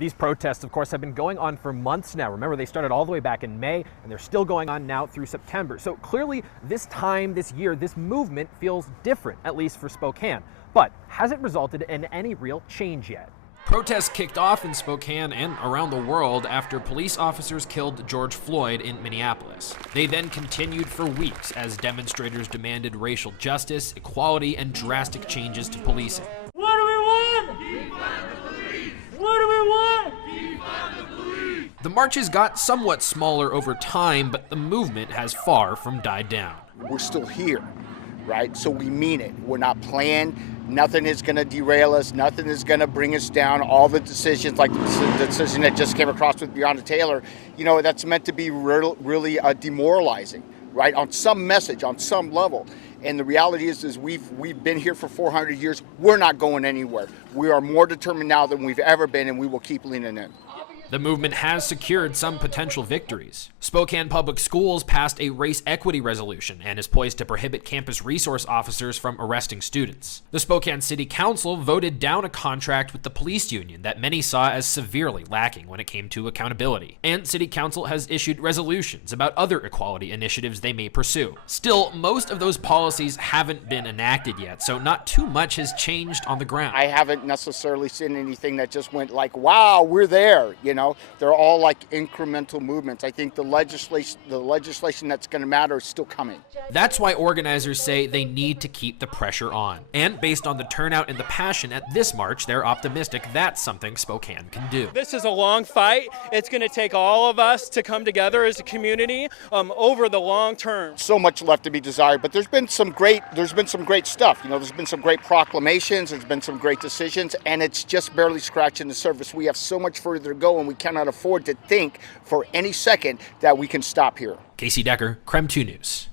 These protests, of course, have been going on for months now. Remember, they started all the way back in May, and they're still going on now through September. So clearly, this time, this year, this movement feels different, at least for Spokane. But has it resulted in any real change yet? Protests kicked off in Spokane and around the world after police officers killed George Floyd in Minneapolis. They then continued for weeks as demonstrators demanded racial justice, equality, and drastic changes to policing. What do we want? Defund the police! What do we want? Defund the police! The marches got somewhat smaller over time, but the movement has far from died down. We're still here, right? So we mean it. We're not playing. Nothing is going to derail us. Nothing is going to bring us down. All the decisions, like the decision that just came across with Breonna Taylor, that's meant to be really demoralizing, right? On some message, on some level. And the reality is we've been here for 400 years. We're not going anywhere. We are more determined now than we've ever been, and we will keep leaning in. The movement has secured some potential victories. Spokane Public Schools passed a race equity resolution and is poised to prohibit campus resource officers from arresting students. The Spokane City Council voted down a contract with the police union that many saw as severely lacking when it came to accountability. And City Council has issued resolutions about other equality initiatives they may pursue. Still, most of those policies haven't been enacted yet, so not too much has changed on the ground. I haven't necessarily seen anything that just went like, wow, we're there, They're all like incremental movements. I think the legislation that's going to matter is still coming. That's why organizers say they need to keep the pressure on. And based on the turnout and the passion at this march, they're optimistic that's something Spokane can do. This is a long fight. It's going to take all of us to come together as a community over the long term. So much left to be desired, but there's been some great stuff. There's been some great proclamations, there's been some great decisions, and it's just barely scratching the surface. We have so much further to go, and we cannot afford to think for any second that we can stop here. Casey Decker, KREM 2 News.